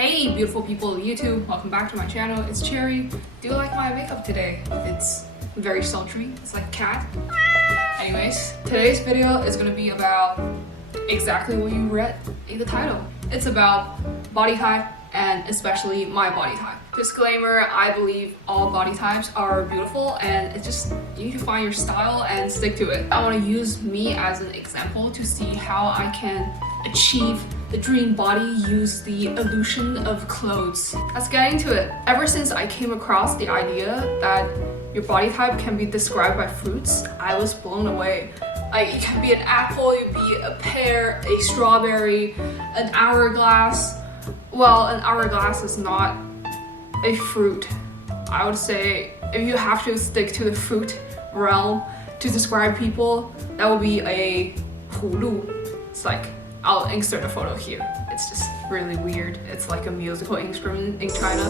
Hey beautiful people of YouTube, welcome back to my channel. It's Cherry. Do you like my makeup today? It's very sultry, it's like a cat. Anyways, today's video is gonna be about exactly what you read in the title. It's about body type and especially my body type. Disclaimer, I believe all body types are beautiful and it's just, you need to find your style and stick to it. I want to use me as an example to see how I can achieve the dream body, use the illusion of clothes. Let's get into it. Ever since I came across the idea that your body type can be described by fruits, I was blown away. Like, it can be an apple, it could be a pear, a strawberry, an hourglass. Well, an hourglass is not a fruit. I would say if you have to stick to the fruit realm to describe people, that would be a 葫芦. It's like, I'll insert a photo here. It's just really weird. It's like a musical instrument in China.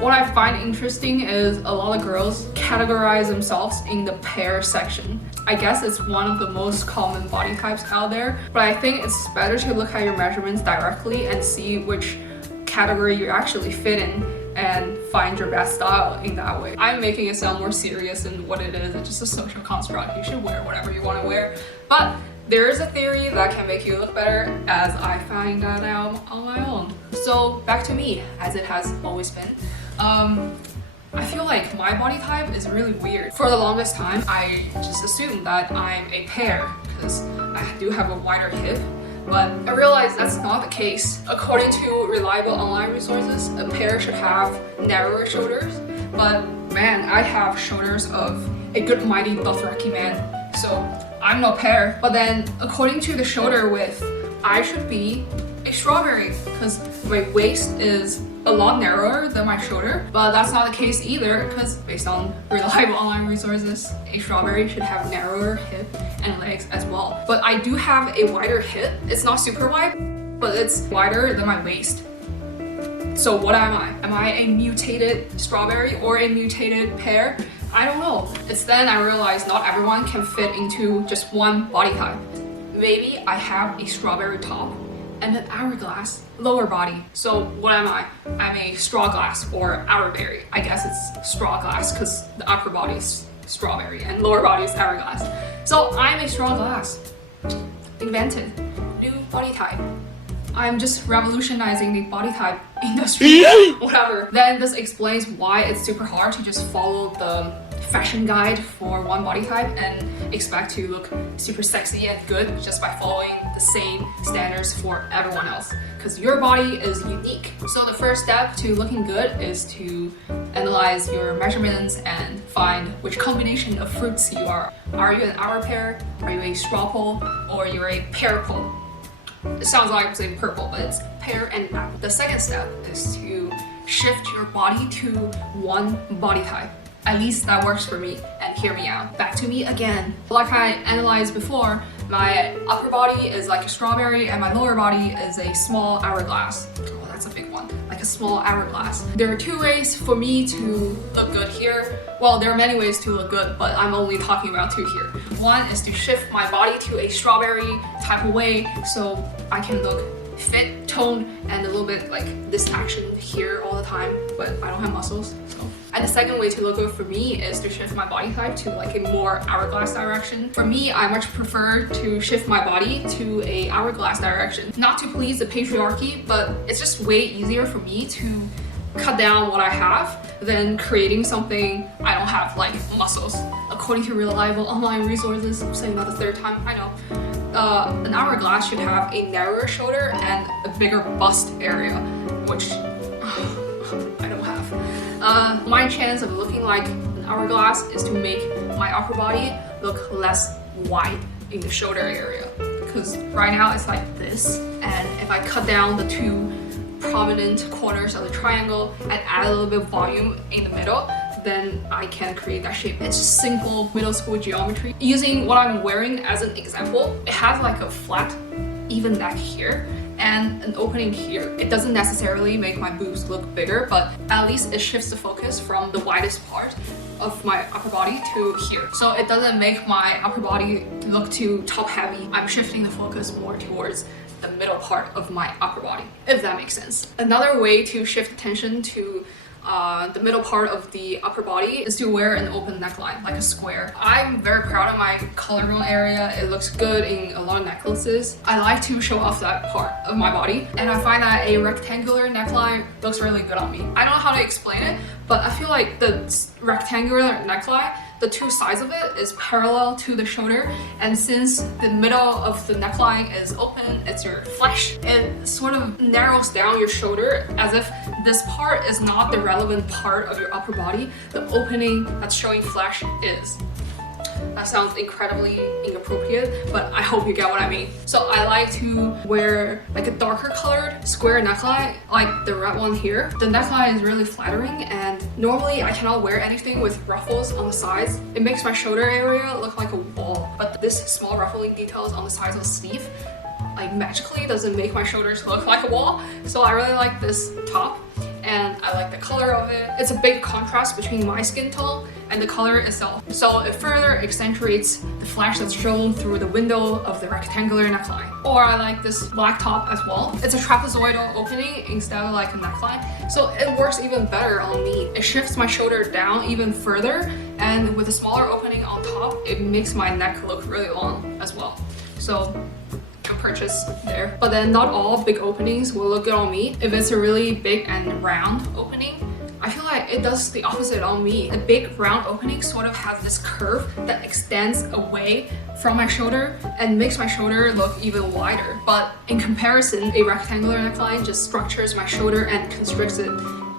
What I find interesting is a lot of girls categorize themselves in the pear section. I guess it's one of the most common body types out there, but I think it's better to look at your measurements directly and see which category you actually fit in and find your best style in that way. I'm making it sound more serious than what it is. It's just a social construct. You should wear whatever you want to wear. But there is a theory that can make you look better, as I find that out on my own. So back to me, as it has always been. I feel like my body type is really weird. For the longest time, I just assumed that I'm a pear because I do have a wider hip, but I realized that's not the case. According to reliable online resources, a pear should have narrower shoulders, but man, I have shoulders of a good mighty Dothraki man, so I'm no pear. But then, according to the shoulder width, I should be a strawberry because my waist is a lot narrower than my shoulder, but that's not the case either because based on reliable online resources, a strawberry should have narrower hip and legs as well. But I do have a wider hip. It's not super wide, but it's wider than my waist. So what am I? Am I a mutated strawberry or a mutated pear? I don't know. It's then I realized not everyone can fit into just one body type. Maybe I have a strawberry top and an hourglass lower body. So what am I? I'm a strawglass or hourberry. I guess it's strawglass because the upper body is strawberry and lower body is hourglass. So I'm a strawglass. Invented. New body type. I'm just revolutionizing the body type industry. Whatever. Then this explains why it's super hard to just follow the fashion guide for one body type and expect to look super sexy and good just by following the same standards for everyone else, because your body is unique. So the first step to looking good is to analyze your measurements and find which combination of fruits you are. Are you an hour pear? Are you a straw pole? Or you're a pear pole? It sounds like I'm saying purple, but it's pear and apple. The second step is to shift your body to one body type. At least that works for me, and hear me out. Back to me again. Like I analyzed before, my upper body is like a strawberry and my lower body is a small hourglass. Oh, that's a big one. Like a small hourglass. There are two ways for me to look good here. Well, there are many ways to look good, but I'm only talking about two here. One is to shift my body to a strawberry type of way so I can look fit, toned, and a little bit like this action here all the time, but I don't have muscles, so. And the second way to look good for me is to shift my body type to like a more hourglass direction. For me, I much prefer to shift my body to a hourglass direction. Not to please the patriarchy, but it's just way easier for me to cut down what I have than creating something I don't have, like muscles. According to reliable online resources, I'm saying that the third time, I know. An hourglass should have a narrower shoulder and a bigger bust area, which I don't have. My chance of looking like an hourglass is to make my upper body look less wide in the shoulder area, because right now it's like this, and if I cut down the two prominent corners of the triangle and add a little bit of volume in the middle, then I can create that shape. It's just simple middle school geometry. Using what I'm wearing as an example, it has like a flat, even neck here and an opening here. It doesn't necessarily make my boobs look bigger, but at least it shifts the focus from the widest part of my upper body to here. So it doesn't make my upper body look too top heavy. I'm shifting the focus more towards the middle part of my upper body, if that makes sense. Another way to shift attention to the middle part of the upper body is to wear an open neckline, like a square. I'm very proud of my collarbone area. It looks good in a lot of necklaces. I like to show off that part of my body, and I find that a rectangular neckline looks really good on me. I don't know how to explain it, but I feel like the rectangular neckline, the two sides of it is parallel to the shoulder, and since the middle of the neckline is open, it's your flesh, it sort of narrows down your shoulder as if this part is not the relevant part of your upper body. The opening that's showing flesh is. That sounds incredibly inappropriate, but I hope you get what I mean. So I like to wear like a darker colored square neckline, like the red one here. The neckline is really flattering, and normally I cannot wear anything with ruffles on the sides. It makes my shoulder area look like a wall, but this small ruffling details on the sides of the sleeve like magically doesn't make my shoulders look like a wall. So I really like this top, and I like the color of it. It's a big contrast between my skin tone and the color itself. So it further accentuates the flash that's shown through the window of the rectangular neckline. Or I like this black top as well. It's a trapezoidal opening instead of like a neckline. So it works even better on me. It shifts my shoulder down even further, and with a smaller opening on top, it makes my neck look really long as well. So purchase there. But then not all big openings will look good on me. If it's a really big and round opening, I feel like it does the opposite on me. A big round opening sort of has this curve that extends away from my shoulder and makes my shoulder look even wider. But in comparison, a rectangular neckline just structures my shoulder and constricts it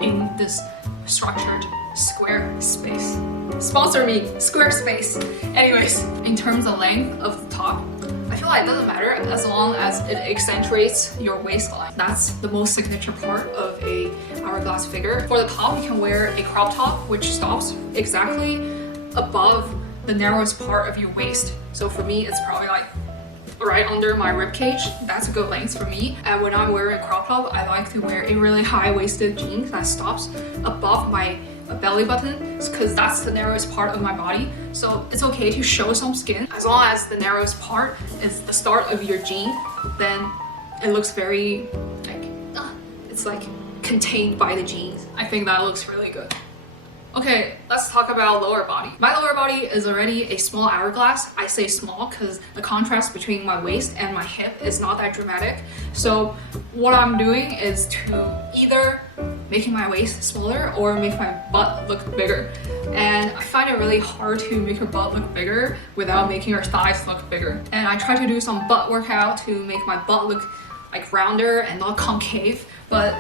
in this structured square space. Sponsor me, Squarespace. Anyways, in terms of length of the top, I feel like it doesn't matter as long as it accentuates your waistline. That's the most signature part of a hourglass figure. For the top, you can wear a crop top which stops exactly above the narrowest part of your waist. So for me, it's probably like right under my rib cage. That's a good length for me. And when I'm wearing a crop top, I like to wear a really high-waisted jeans that stops above my belly button, because that's the narrowest part of my body. So it's okay to show some skin as long as the narrowest part is the start of your jean. Then it looks very like it's like contained by the jeans. I think that looks really good. Okay, let's talk about lower body. My lower body is already a small hourglass. I say small because the contrast between my waist and my hip is not that dramatic. So what I'm doing is to either making my waist smaller or make my butt look bigger. And I find it really hard to make your butt look bigger without making your thighs look bigger. And I try to do some butt workout to make my butt look like rounder and not concave, but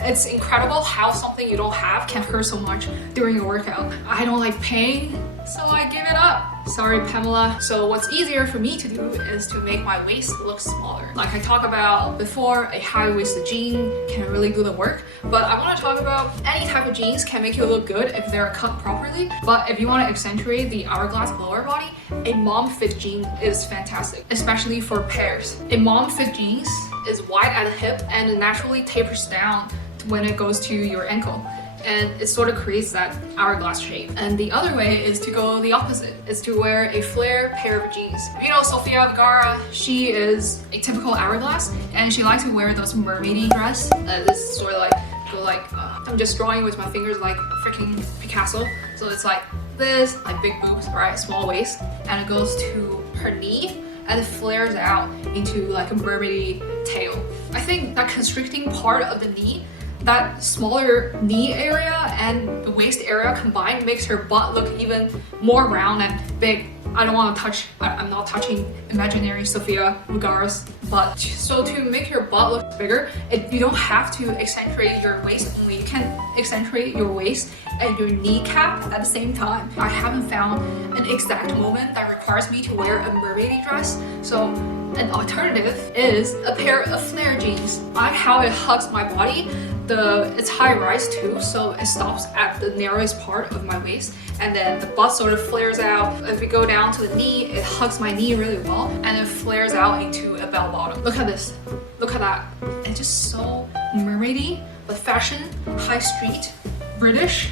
it's incredible how something you don't have can hurt so much during a workout. I don't like pain, so I give it up. Sorry, Pamela. So what's easier for me to do is to make my waist look smaller. Like I talked about before, a high-waisted jean can really do the work, but I want to talk about any type of jeans can make you look good if they're cut properly. But if you want to accentuate the hourglass lower body, a mom fit jean is fantastic, especially for pairs. A mom fit jeans is wide at the hip and naturally tapers down when it goes to your ankle, and it sort of creates that hourglass shape. And the other way is to go the opposite, is to wear a flare pair of jeans. You know Sofia Vergara, she is a typical hourglass, and she likes to wear those mermaidy dress. This is sort of like, I'm just drawing with my fingers like freaking Picasso. So it's like this, like big boobs, right, small waist, and it goes to her knee, and it flares out into like a mermaidy tail. I think that constricting part of the knee, that smaller knee area and the waist area combined makes her butt look even more round and big. I don't want to touch, I'm not touching imaginary Sofia Vergara's butt. So to make your butt look bigger, you don't have to accentuate your waist only. You can accentuate your waist and your kneecap at the same time. I haven't found an exact moment that requires me to wear a mermaidy dress. So an alternative is a pair of flare jeans. I like how it hugs my body. It's high rise too, so it stops at the narrowest part of my waist, and then the butt sort of flares out. If we go down to the knee, it hugs my knee really well, and it flares out into a bell bottom. Look at this, look at that. It's just so mermaidy, but fashion, high street, British.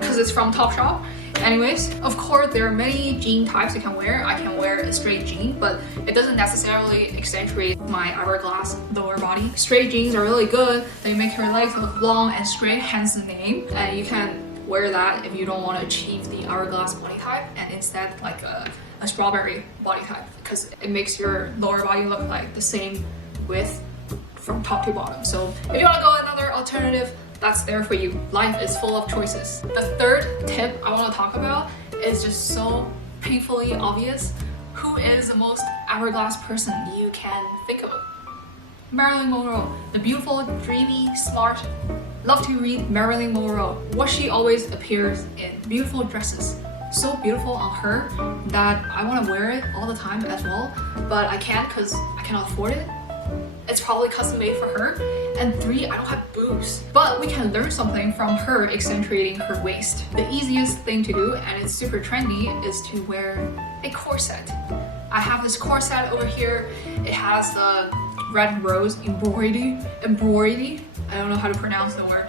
because it's from Topshop. Anyways, of course, there are many jean types you can wear. I can wear a straight jean, but it doesn't necessarily accentuate my hourglass lower body. Straight jeans are really good. They make your legs look long and straight, hence the name. And you can wear that if you don't want to achieve the hourglass body type and instead like a strawberry body type, because it makes your lower body look like the same width from top to bottom. So if you want to go another alternative, that's there for you. Life is full of choices. The third tip I want to talk about is just so painfully obvious. Who is the most hourglass person you can think of? Marilyn Monroe. The beautiful, dreamy, smart, love to read Marilyn Monroe. What she always appears in. Beautiful dresses. So beautiful on her that I want to wear it all the time as well, but I can't because I cannot afford it. It's probably custom made for her. And 3, I don't have boobs. But we can learn something from her accentuating her waist. The easiest thing to do, and it's super trendy, is to wear a corset. I have this corset over here. It has the red rose embroidery. I don't know how to pronounce the word.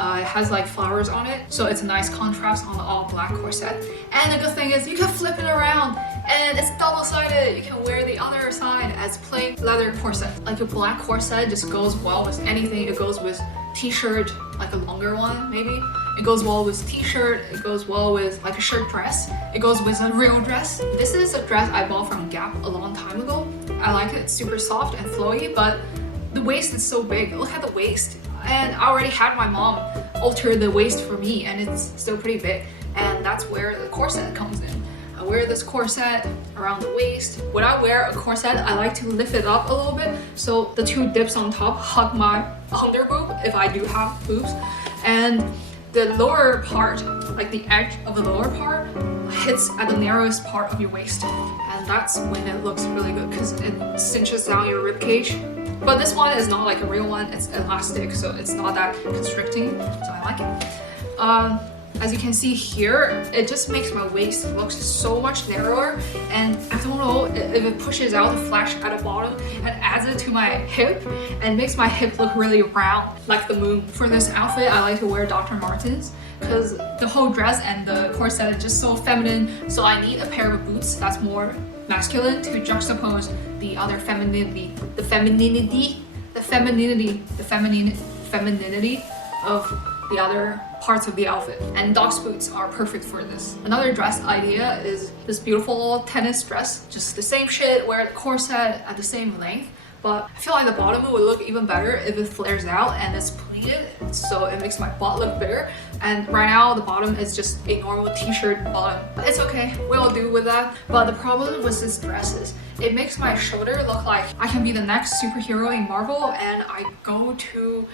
It has like flowers on it, so it's a nice contrast on the all black corset. And the good thing is you can flip it around and it's double-sided. You can wear the other side as plain leather corset. Like a black corset just goes well with anything. It goes with t-shirt, like a longer one maybe. It goes well with t-shirt. It goes well with like a shirt dress. It goes with a real dress. This is a dress I bought from Gap a long time ago. I like it. It's super soft and flowy, but the waist is so big. Look at the waist. And I already had my mom alter the waist for me, and it's still pretty big. And that's where the corset comes in. I wear this corset around the waist. When I wear a corset, I like to lift it up a little bit so the 2 dips on top hug my under boob if I do have boobs. And the lower part, like the edge of the lower part, hits at the narrowest part of your waist. And that's when it looks really good because it cinches down your rib cage. But this one is not like a real one, it's elastic, so it's not that constricting, so I like it. As you can see here, it just makes my waist look so much narrower, and I don't know if it pushes out the flesh at the bottom and adds it to my hip and makes my hip look really round, like the moon. For this outfit, I like to wear Dr. Martens because the whole dress and the corset is just so feminine, so I need a pair of boots that's more masculine to juxtapose the other femininity of the other parts of the outfit. And Doc's boots are perfect for this. Another dress idea is this beautiful tennis dress. Just the same shit, wear the corset at the same length, but I feel like the bottom would look even better if it flares out and it's pleated, so it makes my butt look bigger. And right now the bottom is just a normal t-shirt bottom. It's okay, we'll do with that. But the problem with this dress is it makes my shoulder look like I can be the next superhero in Marvel and I go to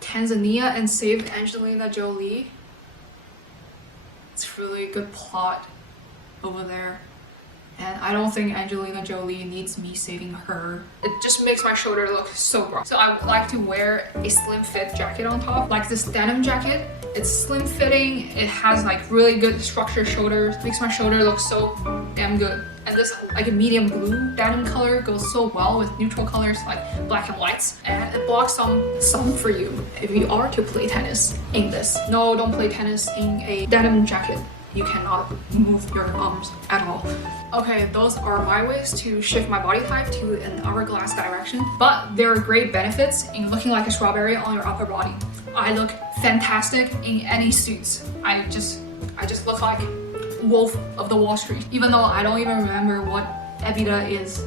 Tanzania and save Angelina Jolie. It's really good plot over there. And I don't think Angelina Jolie needs me saving her. It just makes my shoulder look so broad. So I would like to wear a slim fit jacket on top, like this denim jacket. It's slim fitting, it has like really good structured shoulders, makes my shoulder look so damn good. And this like a medium blue denim color goes so well with neutral colors like black and whites. And it blocks some sun for you if you are to play tennis in this. No, don't play tennis in a denim jacket. You cannot move your arms at all. Okay, those are my ways to shift my body type to an hourglass direction. But there are great benefits in looking like a strawberry on your upper body. I look fantastic in any suits. I just look like Wolf of the Wall Street. Even though I don't even remember what EBITDA is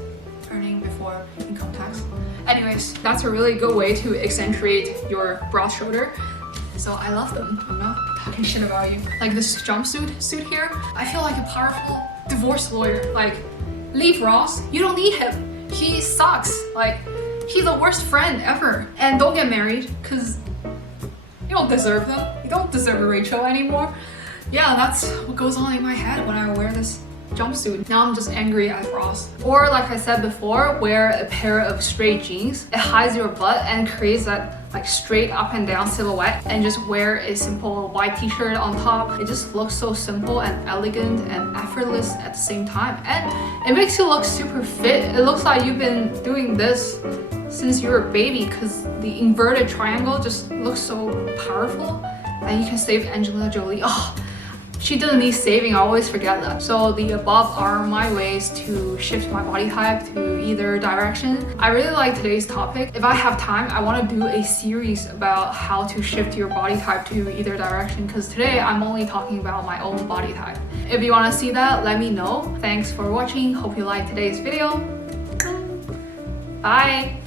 earning before income tax. Anyways, that's a really good way to accentuate your broad shoulder. So I love them. I'm not talking shit about you. Like this jumpsuit here, I feel like a powerful divorce lawyer. Like, leave Ross. You don't need him. He sucks. Like, he's the worst friend ever. And don't get married, because you don't deserve them. You don't deserve Rachel anymore. Yeah, that's what goes on in my head when I wear this jumpsuit. Now I'm just angry at Ross. Or like I said before, wear a pair of straight jeans. It hides your butt and creates that like straight up and down silhouette, and just wear a simple white t-shirt on top. It just looks so simple and elegant and effortless at the same time, and it makes you look super fit. It looks like you've been doing this since you were a baby because the inverted triangle just looks so powerful then you can save Angelina Jolie. Oh, she doesn't need saving, I always forget that. So the above are my ways to shift my body type to either direction. I really like today's topic. If I have time, I want to do a series about how to shift your body type to either direction, because today I'm only talking about my own body type. If you want to see that, let me know. Thanks for watching. Hope you liked today's video. Bye!